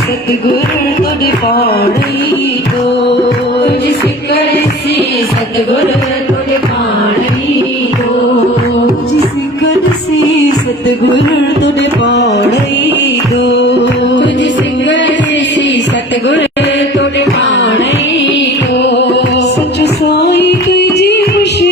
सतगुरु तुझे पाणी दो, तुझ सिकर से सतगुरु तुझे पाणी दो, तुझ सिकर से सतगुरु तुझे पाणी दो, तुझ सिकर से सतगुरु